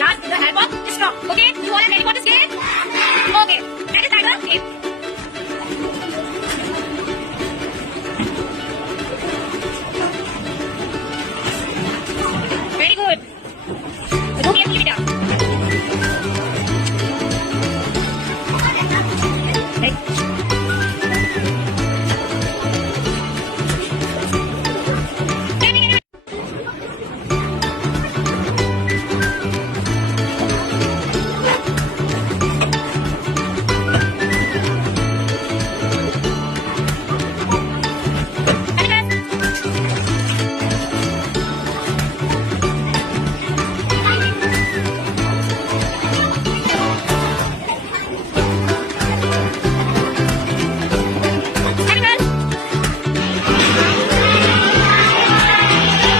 glass with the help of straw. Okay, you all are ready for this game? Okay, that is like a game.